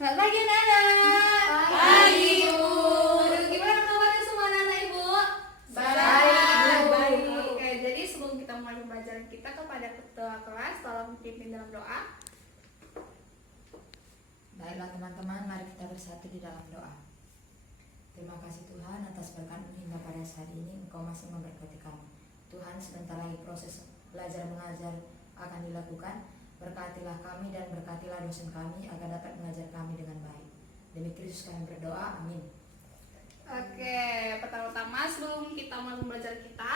Selamat pagi anak-anak. Pagi, Bu. Aduh, gimana kabarnya semua anak-anak Ibu? Baik. Oke, jadi sebelum kita mulai pembelajaran kita, kepada ketua kelas tolong pimpin dalam doa. Baiklah teman-teman, mari kita bersatu di dalam doa. Terima kasih Tuhan atas berkat hingga pada saat ini Engkau masih memberkati kami. Tuhan, sebentar lagi proses belajar mengajar akan dilakukan. Berkatilah kami dan berkatilah dosen kami agar dapat mengajar kami dengan baik. Demi Kristus kami berdoa, amin. Oke, pertama-tama sebelum kita mulai pembelajaran kita,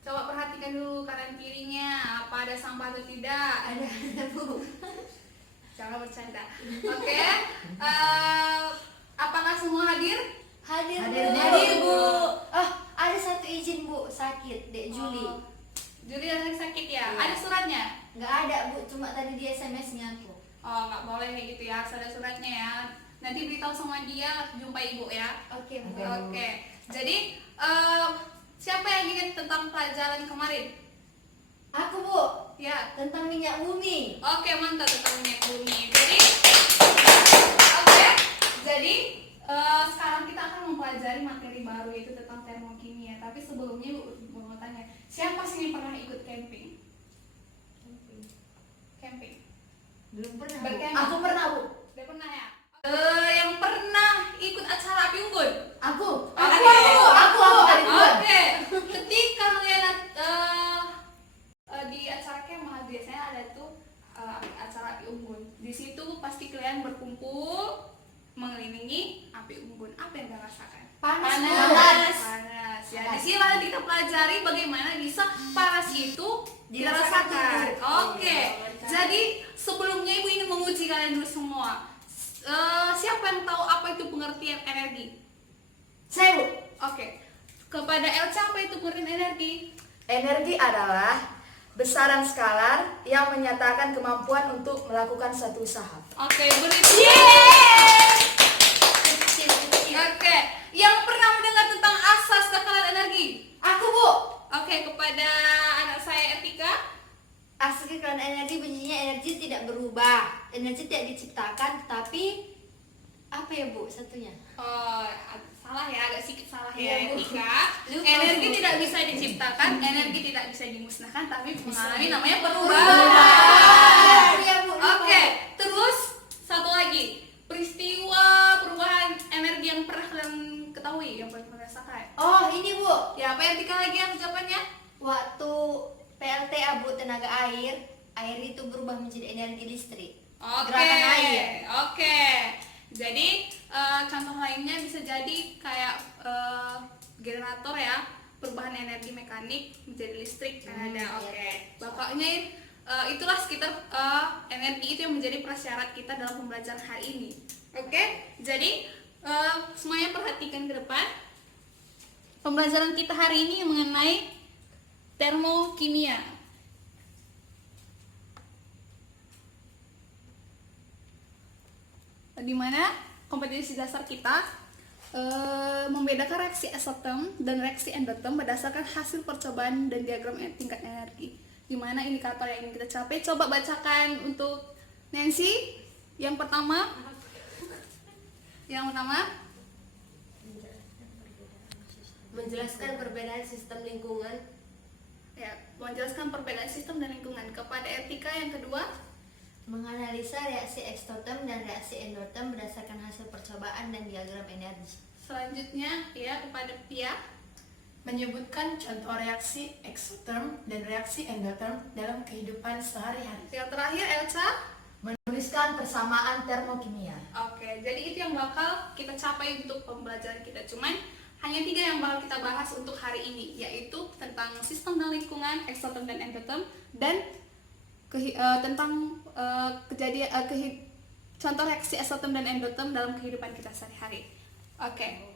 coba perhatikan dulu kanan kirinya, apa ada sampah atau tidak? Ada Bu. Jangan bercanda. Oke, apakah semua hadir? Hadir Hadir, Bu. Oh, ada satu izin Bu, sakit Dek Juli. Oh, Juli lagi sakit ya? Iya. Ada suratnya? Nggak ada Bu, cuma tadi di SMS-nya aku. Oh, nggak boleh kayak gitu ya, harus ada suratnya ya. Nanti beritahu sama dia, jumpa ibu ya. Oke Bu. Oke. Jadi, siapa yang ingat tentang pelajaran kemarin? Aku Bu, Ya. tentang minyak bumi. Oke, mantap tentang minyak bumi. Oke. Jadi, sekarang kita akan mempelajari materi baru yaitu tentang termokimia. Tapi sebelumnya mau tanya, siapa sih yang pernah ikut camping? Camping. Belum pernah. Berkemah. Aku pernah Bu. Udah pernah ya? Yang pernah ikut acara api unggun? Aku Oke. tadi duluan. Oke. Ketika kalian di acara kemah biasanya ada tuh acara api unggun. Di situ pasti kalian berkumpul mengelilingi api unggun. Apa yang kalian rasakan? Panas. Panas. Ya, di sini nanti kita pelajari bagaimana bisa panas itu dirasakan. Oke. Jadi sebelumnya Ibu ingin menguji kalian dulu semua. Siapa yang tahu apa itu pengertian energi? Saya Bu. Oke. Kepada Elsa, apa itu pengertian energi? Energi adalah besaran skalar yang menyatakan kemampuan untuk melakukan satu usaha. Oke, berikut. Oke, yang pernah mendengar tentang asas takaran energi? Aku Bu. Oke, kepada anak saya Etika. Asli keran energi bunyinya energi tidak berubah. Energi tidak diciptakan, tapi apa ya Bu satunya? Oh, salah ya, agak sedikit salah Iya, ya Bu. Etika. Lupa, Energi Bu. tidak bisa diciptakan, energi tidak bisa dimusnahkan, tapi mengalami namanya Perubahan. perubahan. Iya, Bu, lupa. Oke, terus satu lagi, peristiwa perubahan energi yang pernah kalian ketahui, yang pernah rasakan. Oh, ini Bu. Ya, apa yang Tika lagi yang jawabannya? Waktu PLTA Bu, tenaga air itu berubah menjadi energi listrik. Oke. Gerakan air. Oke. Jadi contoh lainnya bisa jadi kayak generator ya, perubahan energi mekanik menjadi listrik kan ada. iya. Oke. Bapaknya itulah sekitar energi itu yang menjadi prasyarat kita dalam pembelajaran hari ini. Oke. Jadi semuanya perhatikan ke depan. Pembelajaran kita hari ini mengenai termokimia. Di mana kompetensi dasar kita membedakan reaksi isoterm dan reaksi endoterm berdasarkan hasil percobaan dan diagram tingkat energi. Di mana indikator yang ingin kita capai? Coba bacakan untuk Nancy. Yang pertama. Menjelaskan perbedaan sistem lingkungan. Ya, menjelaskan perbedaan sistem dan lingkungan. Kepada Etika yang kedua. Menganalisa reaksi eksoterm dan reaksi endoterm berdasarkan hasil percobaan dan diagram energi. Selanjutnya ya kepada Pia. Menyebutkan contoh reaksi eksoterm dan reaksi endoterm dalam kehidupan sehari-hari. Yang terakhir Elsa. Menuliskan persamaan termokimia. Oke, jadi itu yang bakal kita capai untuk pembelajaran kita. Cuman hanya 3 yang bakal kita bahas untuk hari ini, yaitu tentang sistem dan lingkungan, eksoterm dan endoterm, dan tentang contoh reaksi eksoterm dan endoterm dalam kehidupan kita sehari-hari. Oke.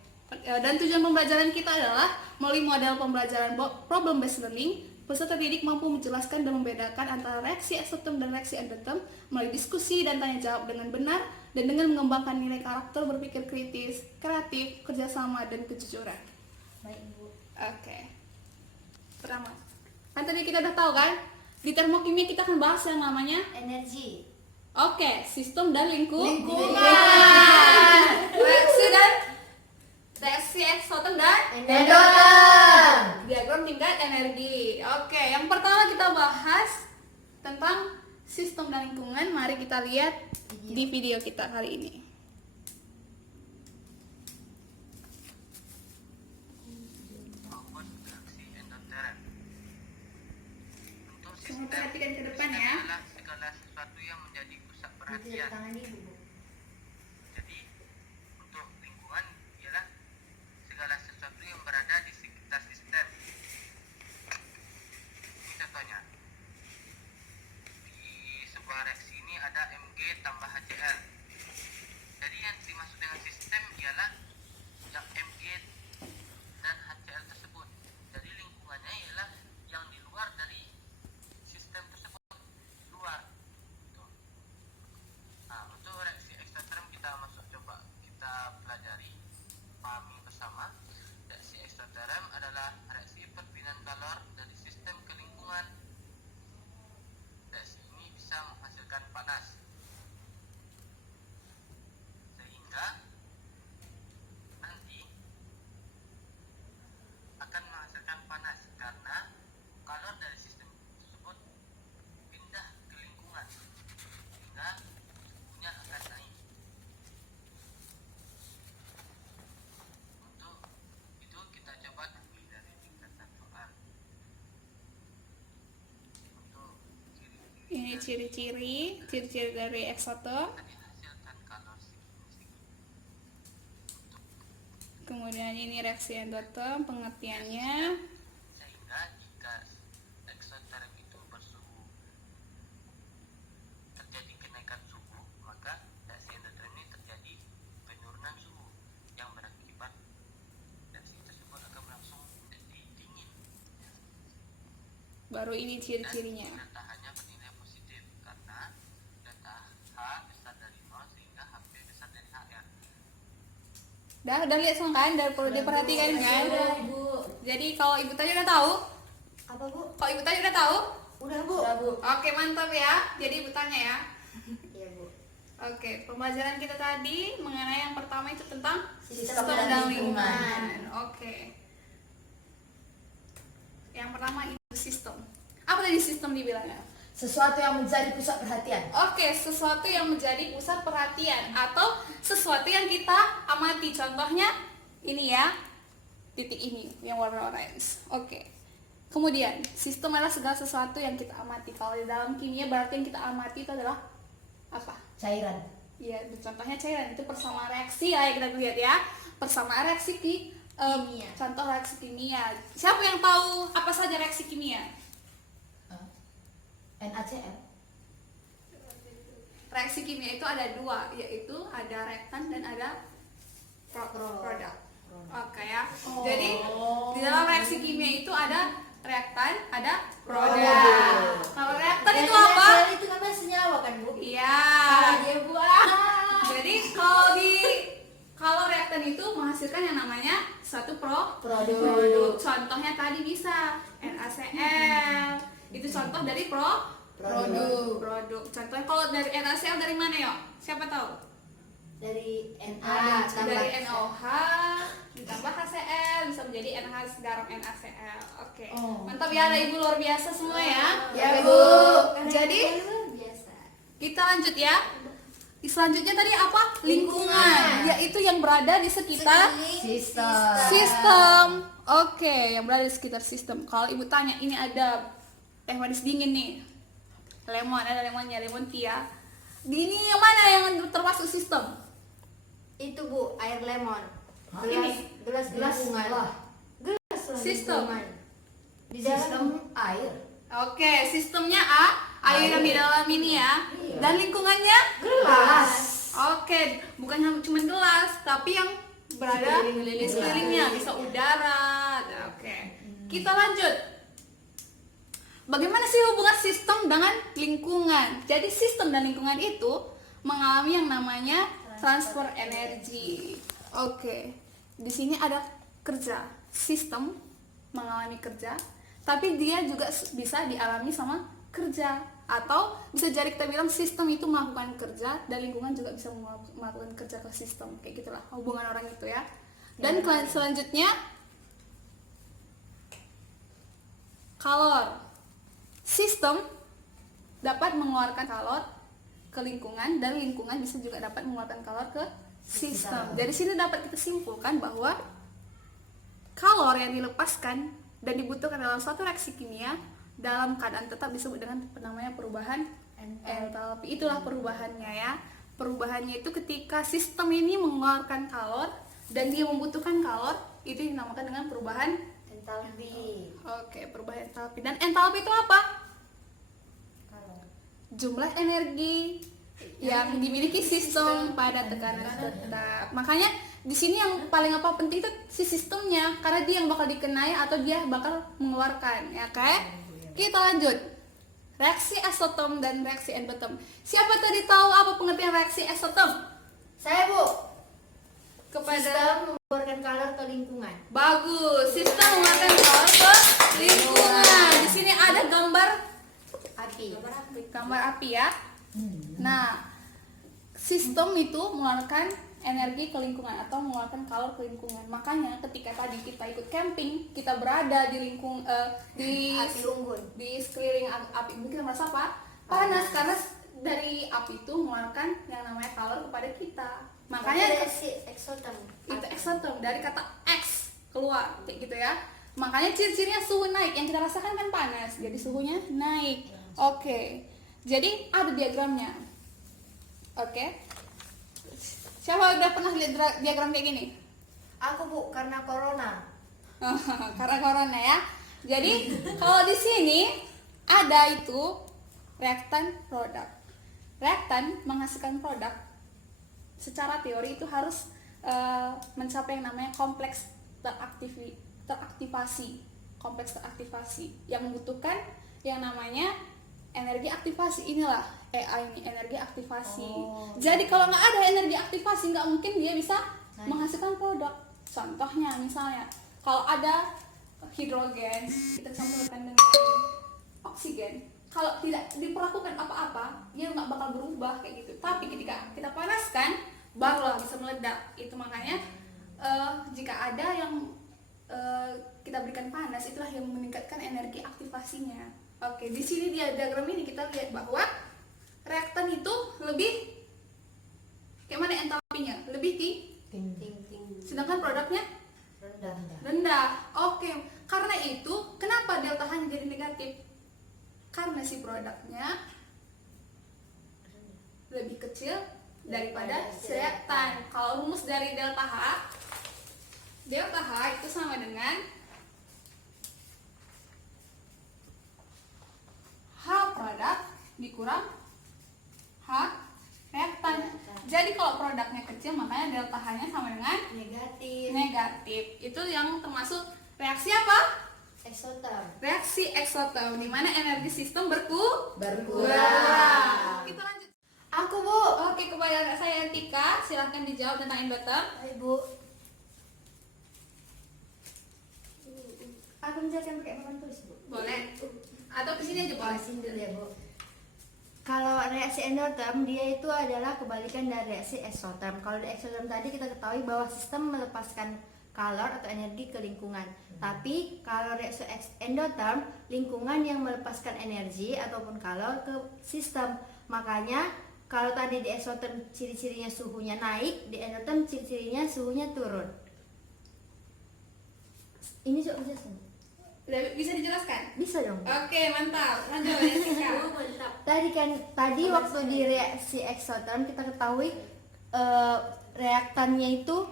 Dan tujuan pembelajaran kita adalah melalui model pembelajaran problem based learning, peserta didik mampu menjelaskan dan membedakan antara reaksi eksoterm dan reaksi endoterm melalui diskusi dan tanya jawab dengan benar dan dengan mengembangkan nilai karakter berpikir kritis, kreatif, kerjasama, dan kejujuran. Baik Bu. Oke. Pertama, kan tadi kita udah tahu kan, di termokimia kita akan bahas yang namanya Energi. Oke, sistem dan Lingkungan. reaksi eksoterm dan Endoterm. diagram tingkat energi. Oke, yang pertama kita bahas tentang sistem dan lingkungan. Mari kita lihat di video kita kali ini. maupun reaksi endoterm. Untuk Semua sistem, perhatikan ke depan sistem ya. adalah segala sesuatu yang menjadi pusat Itu perhatian. tangan ibu, Bu. Jadi untuk lingkungan ialah segala sesuatu yang berada di sekitar sistem. Ini contohnya. Di sebuah reaksi ini ada Mg tambah HCl. Jadi yang dimaksud dengan sistem ialah yang Mg dan HCl tersebut. Jadi lingkungannya ialah yang di luar dari sistem tersebut, luar. Tuh. Nah, untuk reaksi eksoterm kita coba kita pelajari, pahami bersama. Reaksi eksoterm adalah reaksi perpindahan kalor dari sistem ke lingkungan. Reaksi ini bisa menghasilkan panas, sehingga nanti akan menghasilkan panas karena kalor dari sistem tersebut pindah ke lingkungan, sehingga suhunya akan naik. Untuk itu kita coba mulai dari tingkatan soal. Untuk ciri-ciri Ini ciri-ciri dari eksoterm. dihasilkan kalor segini. Kemudian ini reaksi endoterm, pengertiannya. Sehingga jika eksoterm itu bersuhu terjadi kenaikan suhu, maka reaksi endoterm ini terjadi penurunan suhu yang berakibat reaksi tersebut akan berlangsung menjadi dingin. Baru ini ciri-cirinya. Delta H-nya bernilai positif karena delta H besar dari 0 sehingga HP besar dari HR. Udah lihat semua kan? Udah perlu diperhatikan kan? Udah, Bu. Jadi kalau ibu tadi udah tahu? Apa, Bu? Kalau ibu tadi udah tahu? Udah, Bu. Sudah, Bu. Oke, mantap ya. Jadi ibu tanya ya. Iya, Bu. Oke, pembelajaran kita tadi mengenai yang pertama itu tentang Sistem sistem dan dan lingkungan. lingkungan. Oke. Yang pertama itu sistem. Apa tadi sistem dibilangnya? Sesuatu yang menjadi pusat perhatian. Oke, sesuatu yang menjadi pusat perhatian atau sesuatu yang kita amati. Contohnya ini ya, titik ini yang warna orange. Oke. Kemudian, sistem adalah segala sesuatu yang kita amati. Kalau di dalam kimia berarti yang kita amati itu adalah apa? Cairan. Iya, contohnya cairan itu persamaan reaksi ya, yang kita lihat ya. Persamaan reaksi Kimia. contoh reaksi kimia. Siapa yang tahu apa saja reaksi kimia? NaCl. Reaksi kimia itu ada dua, yaitu ada reaktan dan ada produk. Oke ya. Jadi di dalam reaksi kimia itu ada reaktan, ada produk. Kalau reaktan itu apa? NaCl itu namanya senyawa kan, Bu? Iya. Salah dia, Bu. Jadi kalau reaktan itu menghasilkan yang namanya suatu Produk. Contohnya tadi bisa NaCl. Itu contoh dari produk. Contohnya kalau dari NaCl dari mana ya? Siapa tahu? Dari Ah, tambah Dari NaOH ditambah HCl bisa menjadi NH garam NaCl. Oke. Oh. Mantap ya, ada ibu luar biasa semua ya. Ya, Bu. Jadi biasa. kita lanjut ya. Selanjutnya tadi apa? Lingkungan, yaitu yang berada di sekitar sistem. Oke, yang berada di sekitar sistem. Kalau ibu tanya, ini ada teh manis dingin nih, lemon, ada lemonnya, lemon tea. Ini yang mana yang termasuk sistem? Itu, Bu, air lemon. Hah? Gelas lingkungan. lah. Gelas Sistem. lingkungan. Di Sistem dalam air. Oke, sistemnya air yang di dalam ini ya. Iya. Dan lingkungannya gelas. Oke, bukan cuma gelas, tapi yang berada di Sekeliling sekelilingnya, bisa udara. Oke, kita lanjut. Bagaimana sih hubungan sistem dengan lingkungan? Jadi sistem dan lingkungan itu mengalami yang namanya transfer energi. Oke, di sini ada kerja. Sistem mengalami kerja, tapi dia juga bisa dialami sama kerja. Atau bisa jadi kita bilang sistem itu melakukan kerja dan lingkungan juga bisa melakukan kerja ke sistem, kayak gitulah hubungan orang itu ya. Dan selanjutnya kalor. Sistem dapat mengeluarkan kalor ke lingkungan dan lingkungan bisa juga dapat mengeluarkan kalor ke sistem. Dari sini dapat kita simpulkan bahwa kalor yang dilepaskan dan dibutuhkan dalam suatu reaksi kimia dalam keadaan tetap disebut dengan namanya perubahan entalpi. Itulah perubahannya ya. Perubahannya itu ketika sistem ini mengeluarkan kalor dan dia membutuhkan kalor, itu dinamakan dengan perubahan entalpi. Oke, perubahan entalpi. Dan entalpi itu apa? Jumlah energi yang dimiliki sistem pada tekanan tetap. Makanya di sini yang paling penting itu si sistemnya, karena dia yang bakal dikenai atau dia bakal mengeluarkan, ya kan? Kita lanjut. Reaksi eksoterm dan reaksi endoterm. Siapa tadi tahu apa pengertian reaksi eksoterm? Saya, Bu. Kepada Sistem mengeluarkan kalor ke lingkungan. bagus. Sistem mengeluarkan kalor ke lingkungan. Di sini ada gambar api ya. Nah, sistem itu mengeluarkan energi ke lingkungan atau mengeluarkan kalor ke lingkungan. Makanya ketika tadi kita ikut camping, kita berada di Api unggun. di sekeliling api, mungkin kita merasa apa? Panas karena dari api itu mengeluarkan yang namanya kalor kepada kita. Makanya si eksoterm. itu eksoterm dari kata X keluar kayak gitu ya. Makanya ciri-cirinya suhu naik, yang kita rasakan kan panas, jadi suhunya naik. Oke. Jadi ada diagramnya. Oke. Siapa udah pernah lihat diagram kayak gini? Aku, Bu, karena corona. Karena corona ya. Jadi kalau di sini ada itu reaktan produk. Reaktan menghasilkan produk. Secara teori itu harus mencapai yang namanya kompleks teraktivasi. Kompleks teraktivasi yang membutuhkan yang namanya energi aktivasi. Inilah EA ini, energi aktivasi. Jadi kalau nggak ada energi aktivasi, nggak mungkin dia bisa menghasilkan produk. Contohnya misalnya kalau ada hidrogen kita campurkan dengan oksigen, kalau tidak diperlakukan apa-apa dia nggak bakal berubah kayak gitu. Tapi ketika kita panaskan barulah bisa meledak. Itu makanya jika ada yang kita berikan panas, itulah yang meningkatkan energi aktivasinya. Oke, di sini di diagram ini kita lihat bahwa reaktan itu lebih kayak mana entalpinya? Lebih Tinggi. sedangkan produknya Rendah. rendah. Oke, karena itu kenapa delta H jadi negatif? Karena si produknya lebih kecil daripada si reaktan. Kalau rumus dari delta H itu sama dengan H produk dikurang H reaktan. Jadi kalau produknya kecil makanya delta H-nya sama dengan negatif. Itu yang termasuk reaksi apa? Eksoterm. Reaksi eksoterm, di mana energi sistem berkurang. Kita lanjut. Aku, Bu. Oke, kepada saya Tika, silahkan dijawab tentang endoterm. Hai, Bu. Aku menjelaskan pakai papan tulis, Bu. Boleh. Atau kesini aja boleh. Sini dulu ya, Bu. Kalau reaksi endoterm dia itu adalah kebalikan dari reaksi eksoterm. Kalau di eksoterm tadi kita ketahui bahwa sistem melepaskan kalor atau energi ke lingkungan. Tapi kalau reaksi endoterm, lingkungan yang melepaskan energi ataupun kalor ke sistem. Makanya kalau tadi di eksoterm ciri-cirinya suhunya naik, di endoterm ciri-cirinya suhunya turun. Ini juga Bisa dijelaskan? bisa dong. Oke, mantap. Lanjut ya Tika. Tadi waktu di reaksi eksoterm kita ketahui reaktannya itu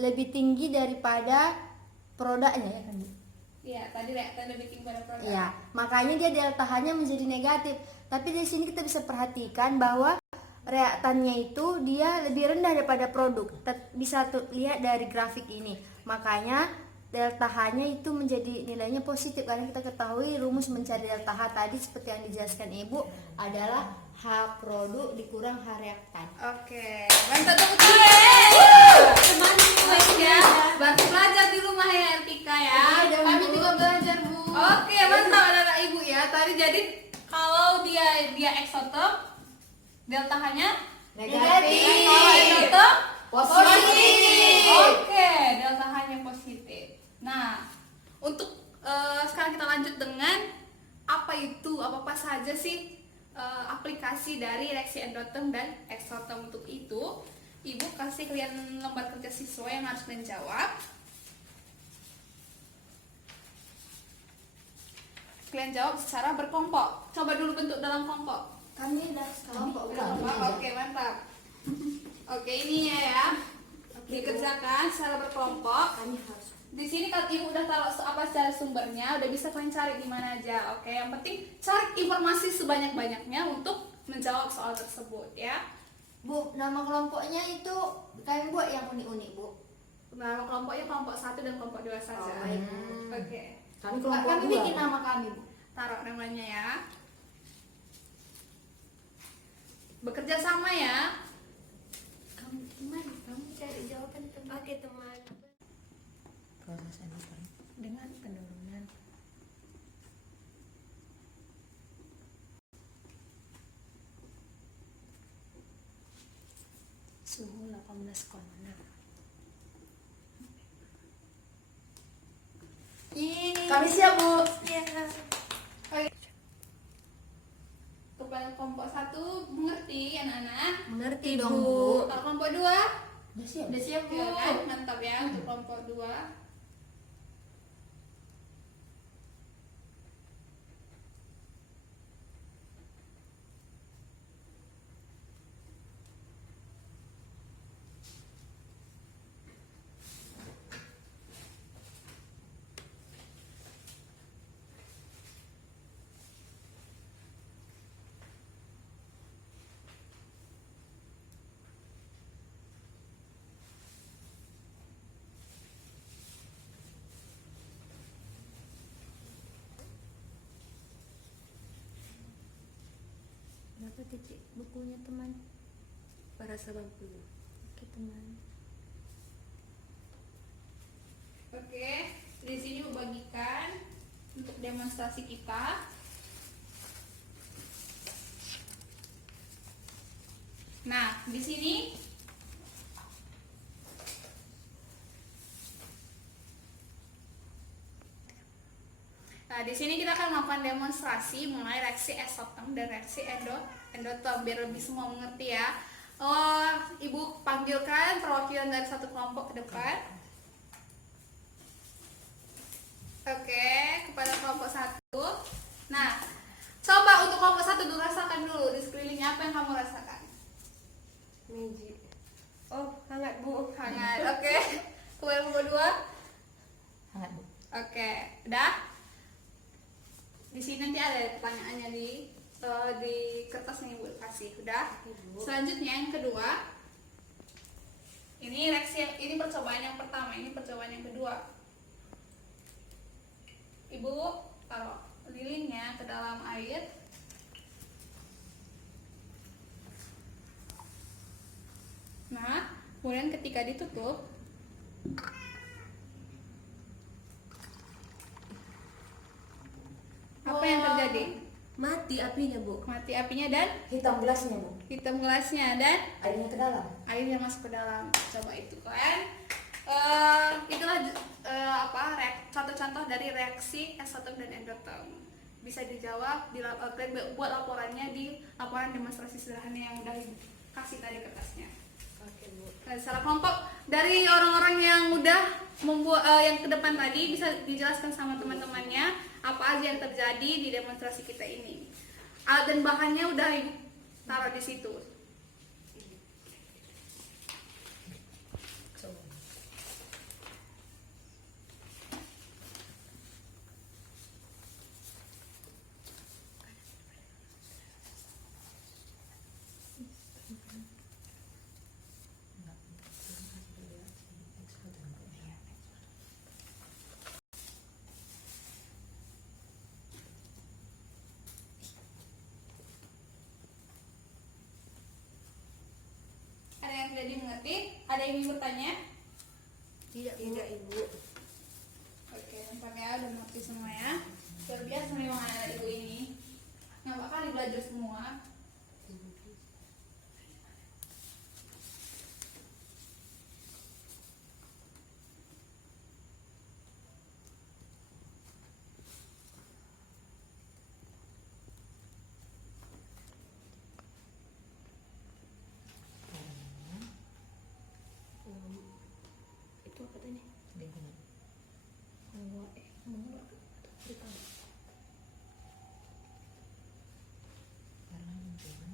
lebih tinggi daripada produknya ya kan? Iya, tadi reaktan lebih tinggi pada produk. Iya, makanya dia delta H-nya menjadi negatif. Tapi di sini kita bisa perhatikan bahwa reaktannya itu dia lebih rendah daripada produk. Bisa lihat dari grafik ini. Makanya delta H-nya itu menjadi nilainya positif karena kita ketahui rumus mencari delta H tadi seperti yang dijelaskan Ibu adalah H produk dikurang H reaktan. Oke, mantap tepuk tangan ya. Bantu belajar di rumah ya Tika ya. Iya, Kami Bu. juga belajar Bu. Oke, mantap anak-anak Ibu ya. Tadi jadi kalau Kalau dia eksoterm, delta H-nya Negatif. Kalau endotherm Positif. Oke, delta H-nya positif. Nah, untuk sekarang kita lanjut dengan apa saja sih aplikasi dari reaksi endotherm dan eksoterm. Untuk itu, Ibu kasih kalian lembar kerja siswa yang harus menjawab. Kalian jawab secara berkelompok. Coba dulu bentuk dalam kelompok. Kami udah kelompok. Oke, mantap. Oke, ininya ya. Dikerjakan secara berkelompok. Kami harus. Di sini kalau Ibu udah taruh apa secara sumbernya, udah bisa kalian cari di mana aja. Oke, yang penting cari informasi sebanyak-banyaknya untuk menjawab soal tersebut ya. Bu, nama kelompoknya itu kalian buat yang unik-unik, Bu. Nah, kelompoknya kelompok 1 dan kelompok 2 saja. Oh, baik. Oke. Kami kelompok Kami 2. bikin nama kami, Bu. Taruh namanya ya. Bekerja sama ya. Kamu teman, kamu cari jawaban teman. Oke teman. Proses endotherm. Dengan penurunan suhu 18,6. Kami siap, Bu. Kepada kelompok 1 mengerti anak-anak. Mengerti Iya, dong, Bu. Bu. Kalau kelompok 2 Udah siap. Udah siap, Bu. ya kan? Mantap ya untuk kelompok 2. Berapa titik bukunya, teman? Para 90. Oke, teman. Oke, di sini membagikan untuk demonstrasi kita. Nah, di sini kita akan melakukan demonstrasi mengenai reaksi eksoterm dan reaksi endotherm biar lebih semua mengerti ya. Ibu panggilkan perwakilan dari satu kelompok ke depan. Oke, kepada kelompok 1. Nah, coba untuk kelompok 1 dulu rasakan dulu di sekelilingnya apa yang kamu rasakan. Magic. Oh, hangat Bu. Hangat. Oke. Kepada kelompok 2. Hangat, Bu. Oke, udah. Di sini nanti ada pertanyaannya di kertas yang Ibu kasih. Udah. Selanjutnya yang kedua. Ini ini percobaan yang pertama, ini percobaan yang kedua. Ibu taruh lilinnya ke dalam air. Nah, kemudian ketika ditutup, apa yang terjadi? Mati apinya Bu. Mati apinya dan Hitam gelasnya, Bu. hitam gelasnya dan Airnya ke dalam. airnya masuk ke dalam. Coba itu kan. Itulah satu contoh dari reaksi eksoterm dan endotherm. Bisa dijawab, buat laporannya di laporan demonstrasi sederhana yang udah kasih tadi kertasnya. Oke Bu. Nah, secara kelompok dari orang-orang yang udah membuat yang ke depan tadi bisa dijelaskan sama teman-temannya apa aja yang terjadi di demonstrasi kita ini. Alat dan bahannya udah Ibu taruh di situ. Ada yang tidak dimengerti? Ada yang ingin bertanya? Tidak, Bu. Tidak Ibu. Oke, nampaknya udah mengerti semua ya. Luar biasa memang anak ibu ini. Nggak kali belajar semua. Itu apa tadi? Lingkungan. Karena lingkungan. Apa? Karena lingkungan.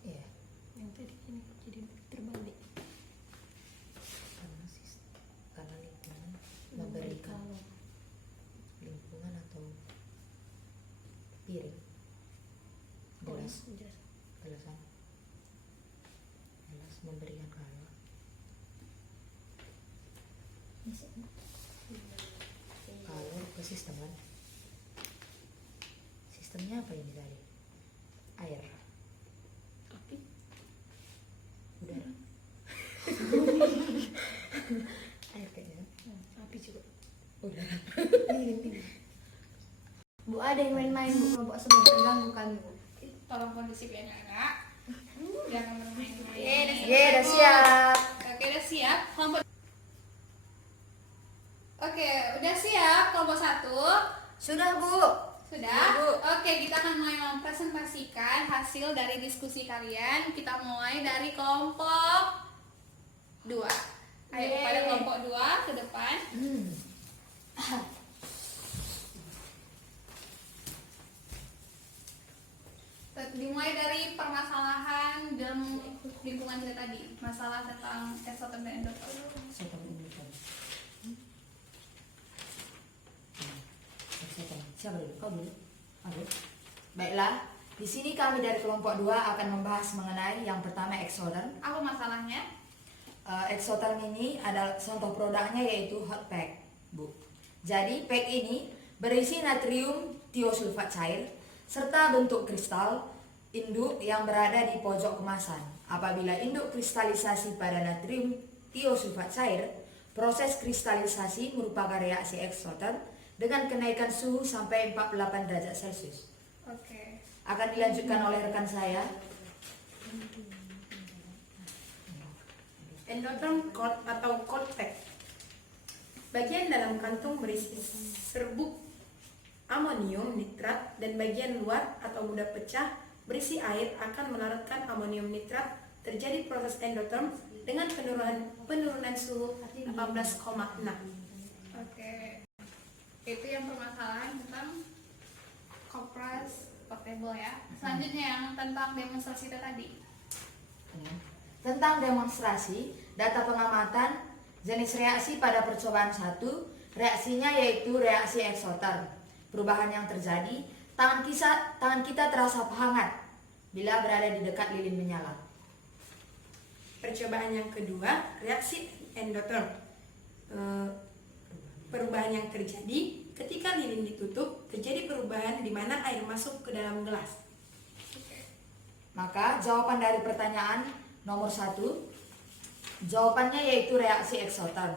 Iya. Yang tadi ini jadi terbalik. Karena lingkungan memberikan lingkungan atau piring gelas gelasan gelas memberikan kalor. Kalor ke sistem kan, sistemnya apa ini tadi? Air, Api. udara. Air kayaknya. Api juga. Udara. Bu, ada yang main-main Bu, kelompok sebelah terganggu kami Bu. Tolong kondisi ya anak. Jangan bermain-main. Udah siap. Oke, udah siap. Kelompok. Oke, udah siap kelompok 1. Sudah Bu. Sudah? Oke, kita akan mulai mempresentasikan hasil dari diskusi kalian. Kita mulai dari kelompok 2. Ayo, Yeay. pada kelompok 2 ke depan. Dimulai dari permasalahan dalam lingkungan kita tadi. Masalah tentang eksoterm dan endoterm. Siapa dulu? Kau dulu. Aduh. Baiklah, di sini kami dari kelompok 2 akan membahas mengenai yang pertama eksoterm. Apa masalahnya? Eksoterm ini adalah contoh produknya yaitu hot pack, Bu. Jadi pack ini berisi natrium tiosulfat cair serta bentuk kristal induk yang berada di pojok kemasan. Apabila induk kristalisasi pada natrium tiosulfat cair, proses kristalisasi merupakan reaksi eksoterm dengan kenaikan suhu sampai 48 derajat Celcius. Oke. Akan dilanjutkan oleh rekan saya. Endotherm coat atau coat pack. Bagian dalam kantung berisi serbuk amonium nitrat dan bagian luar atau mudah pecah berisi air akan melarutkan amonium nitrat. Terjadi proses endotherm dengan penurunan suhu 18,6. Oke. Itu yang permasalahan tentang kompres portable ya. Selanjutnya yang tentang demonstrasi tadi. Tentang demonstrasi, data pengamatan jenis reaksi pada percobaan 1, reaksinya yaitu reaksi eksoterm. Perubahan yang terjadi, tangan kita terasa hangat bila berada di dekat lilin menyala. Percobaan yang kedua, reaksi endotherm. Perubahan yang terjadi ketika lilin ditutup, terjadi perubahan di mana air masuk ke dalam gelas. Maka jawaban dari pertanyaan nomor 1, jawabannya yaitu reaksi eksoterm.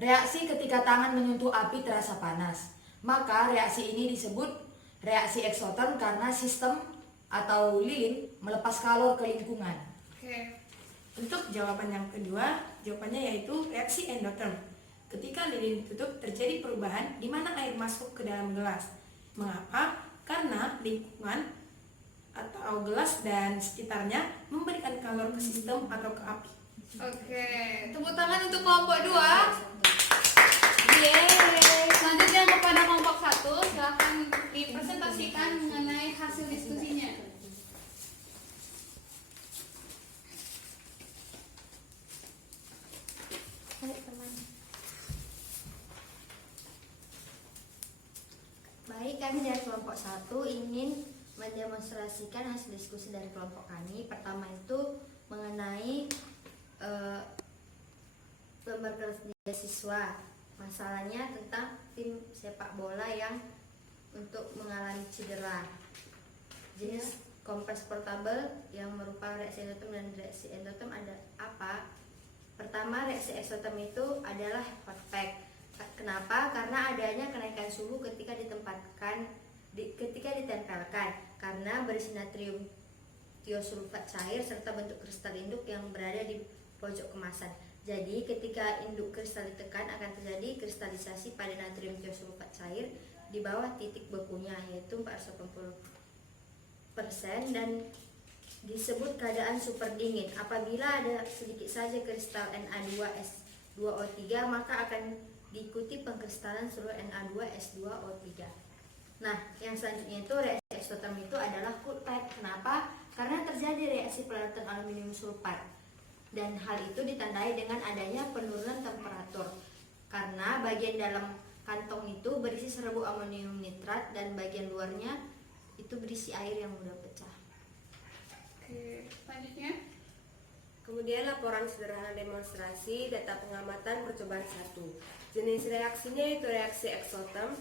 Reaksi ketika tangan menyentuh api terasa panas. Maka reaksi ini disebut reaksi eksoterm karena sistem atau lilin melepas kalor ke lingkungan. Oke. Untuk jawaban yang kedua, jawabannya yaitu reaksi endotherm. Ketika lilin ditutup, terjadi perubahan di mana air masuk ke dalam gelas. Mengapa? Karena lingkungan atau gelas dan sekitarnya memberikan kalor ke sistem atau ke api. Oke. Tepuk tangan untuk kelompok 2. Yeay. Selanjutnya kepada kelompok 1, silahkan dipresentasikan mengenai hasil diskusinya. Baik, kami dari kelompok 1 ingin mendemonstrasikan hasil diskusi dari kelompok kami. Pertama itu mengenai lembar kerja siswa. Masalahnya tentang tim sepak bola yang untuk mengalami cedera. Jenis kompres portable yang merupakan reaksi endoterm dan reaksi endoterm ada apa? Pertama, reaksi eksoterm itu adalah hot pack. Kenapa? Karena adanya kenaikan suhu ketika ditempelkan karena berisi natrium tiosulfat cair serta bentuk kristal induk yang berada di pojok kemasan. Jadi ketika induk kristal ditekan akan terjadi kristalisasi pada natrium tiosulfat cair di bawah titik bekunya yaitu 480% dan disebut keadaan super dingin. Apabila ada sedikit saja kristal Na2S2O3 maka akan diikuti pengkristalan seluruh Na2S2O3. Nah, yang selanjutnya itu reaksi eksoterm itu adalah cool pack. Kenapa? Karena terjadi reaksi peletupan aluminium sulfat. Dan hal itu ditandai dengan adanya penurunan temperatur. Karena bagian dalam kantong itu berisi serbuk amonium nitrat dan bagian luarnya itu berisi air yang mudah pecah. Oke, selanjutnya. Kemudian laporan sederhana demonstrasi data pengamatan percobaan 1. Jenis reaksinya yaitu reaksi eksoterm.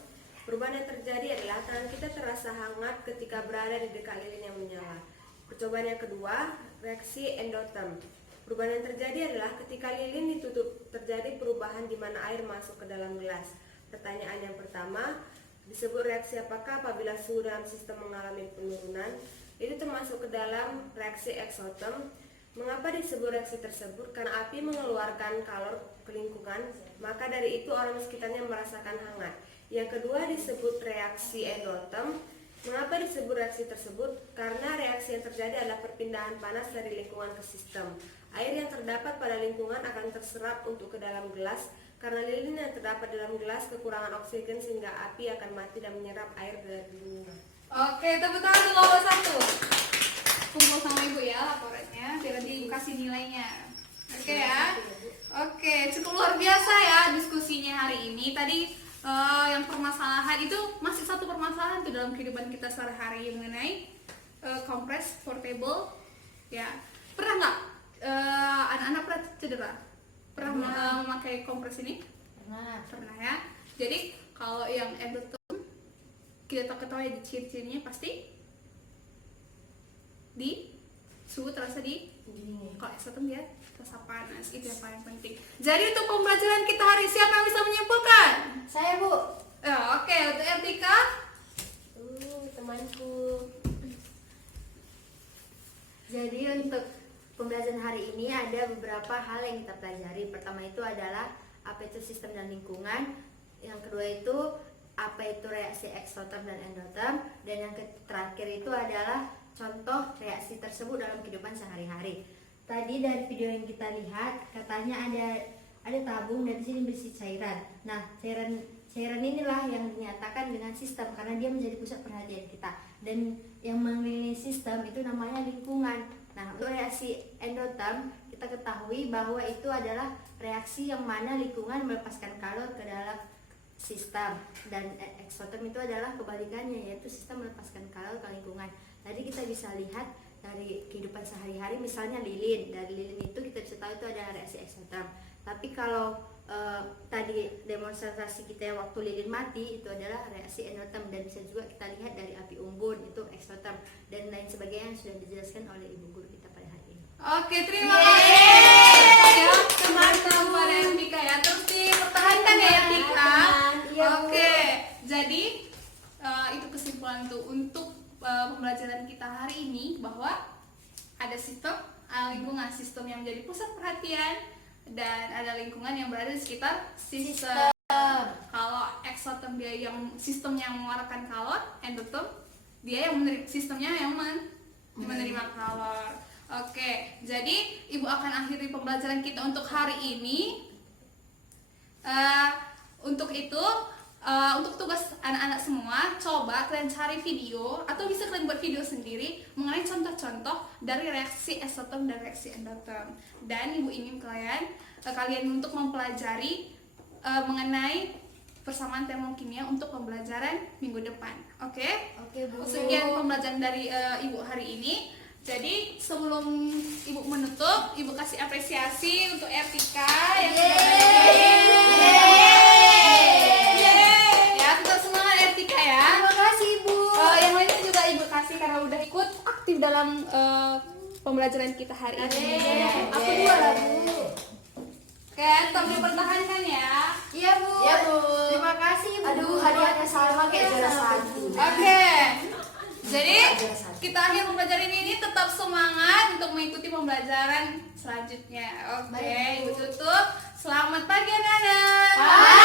Perubahan yang terjadi adalah tangan kita terasa hangat ketika berada di dekat lilin yang menyala. Percobaan yang kedua, reaksi endoterm. Perubahan yang terjadi adalah ketika lilin ditutup terjadi perubahan di mana air masuk ke dalam gelas. Pertanyaan yang pertama, disebut reaksi apakah apabila suhu dalam sistem mengalami penurunan? Itu termasuk ke dalam reaksi eksoterm. Mengapa disebut reaksi tersebut? Karena api mengeluarkan kalor ke lingkungan, maka dari itu orang sekitarnya merasakan hangat. Yang kedua disebut reaksi endoterm. Mengapa disebut reaksi tersebut? Karena reaksi yang terjadi adalah perpindahan panas dari lingkungan ke sistem. Air yang terdapat pada lingkungan akan terserap untuk ke dalam gelas. Karena lilin yang terdapat dalam gelas kekurangan oksigen sehingga api akan mati dan menyerap air dari lingkungan. Oke, tepuk tangan untuk kelompok 1. Kumpul sama ibu ya laporannya, biar nanti ibu kasih nilainya. Oke ya. Oke, cukup luar biasa ya diskusinya hari ini. Tadi yang permasalahan itu masih satu permasalahan tuh dalam kehidupan kita sehari-hari mengenai kompres portable. Ya, pernah nggak anak-anak pernah cedera? Pernah memakai kompres ini? Pernah ya. Jadi kalau yang endoterm kita ketahui di ciri-cirinya pasti di suhu terasa di dingin. Kalau eksoterm dia terasa panas, itu yang paling penting. Jadi untuk pembelajaran kita hari ini siapa yang bisa menyimpulkan? Saya, Bu. Oke, untuk Ertika? Temanku. Jadi untuk pembelajaran hari ini ada beberapa hal yang kita pelajari. Pertama itu adalah apa itu sistem dan lingkungan. Yang kedua itu apa itu reaksi eksoterm dan endoterm. Dan yang terakhir itu adalah contoh reaksi tersebut dalam kehidupan sehari-hari. Tadi dari video yang kita lihat katanya ada tabung dan di sini berisi cairan. Nah, cairan inilah yang dinyatakan dengan sistem karena dia menjadi pusat perhatian kita. Dan yang mengelilingi sistem itu namanya lingkungan. Nah, untuk reaksi endoterm kita ketahui bahwa itu adalah reaksi yang mana lingkungan melepaskan kalor ke dalam sistem, dan eksoterm itu adalah kebalikannya, yaitu sistem melepaskan kalor ke lingkungan. Tadi kita bisa lihat dari kehidupan sehari-hari, misalnya lilin. Dari lilin itu kita bisa tahu itu adalah reaksi eksoterm. Tapi kalau tadi demonstrasi kita yang waktu lilin mati itu adalah reaksi endoterm, dan bisa juga kita lihat dari api unggun itu eksoterm dan lain sebagainya yang sudah dijelaskan oleh ibu guru kita pada hari ini. Oke, terima kasih. Ya, teman-teman pada Ertika ya. Terus dipertahankan ya Ertika. Oke, jadi itu kesimpulan tuh untuk pembelajaran kita hari ini, bahwa ada sistem lingkungan, sistem yang menjadi pusat perhatian, dan ada lingkungan yang berada di sekitar sistem. Kalau eksoterm dia yang sistem yang mengeluarkan kalor, endoterm dia yang menerima, sistemnya yang menerima kalor. Oke, jadi ibu akan akhiri pembelajaran kita untuk hari ini. Untuk itu, untuk tugas anak-anak semua, coba kalian cari video atau bisa kalian buat video sendiri mengenai contoh-contoh dari reaksi eksoterm dan reaksi endoterm. Dan ibu ingin kalian untuk mempelajari mengenai persamaan termokimia untuk pembelajaran minggu depan. Oke? Oke, Bu. Sekian pembelajaran dari ibu hari ini. Jadi sebelum ibu menutup, ibu kasih apresiasi untuk Ertika yang sudah Ya, tetap semangat Ertika ya. Terima kasih, Bu. Yang lainnya juga ibu kasih karena udah ikut aktif pembelajaran kita hari ini. Aku dua lah, Bu. Oke, tolong dipertahankan ya. Iya, Bu. Iya, Bu. Terima kasih, Bu. Aduh, hadiahnya sama kayak juara satu. Oke. Jadi Juara satu. kita akhir pembelajaran ini tetap semangat untuk mengikuti pembelajaran selanjutnya. Oke, Ibu tutup. Selamat pagi anak-anak.